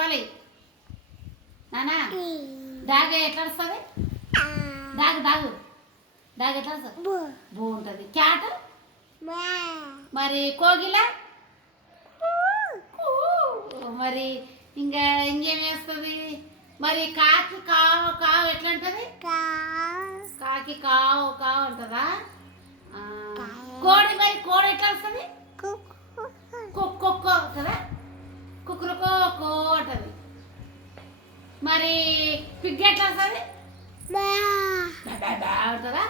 చెప్పాలి నానా. డాగ్ ఎట్లా వస్తుంది? డాగ్ డాగ్ డాగ్ ఎట్లా వస్తుంది? బూ ఉంటుంది. క్యాట్ మరి కోగిల మరి ఇంకా ఇంకేం వేస్తుంది? మరి కాకి కావు కావు ఎట్లా ఉంటుంది? కాకి కావు కావు ఉంటుందా? కోడి మరి కోడి ఎట్లా వస్తుంది? కుక్కో ఉంటుందా? కుక్కరుకో ఉంటుంది. మరి పిగ్ ఎట్లా వస్తుంది? ఉంటుందా?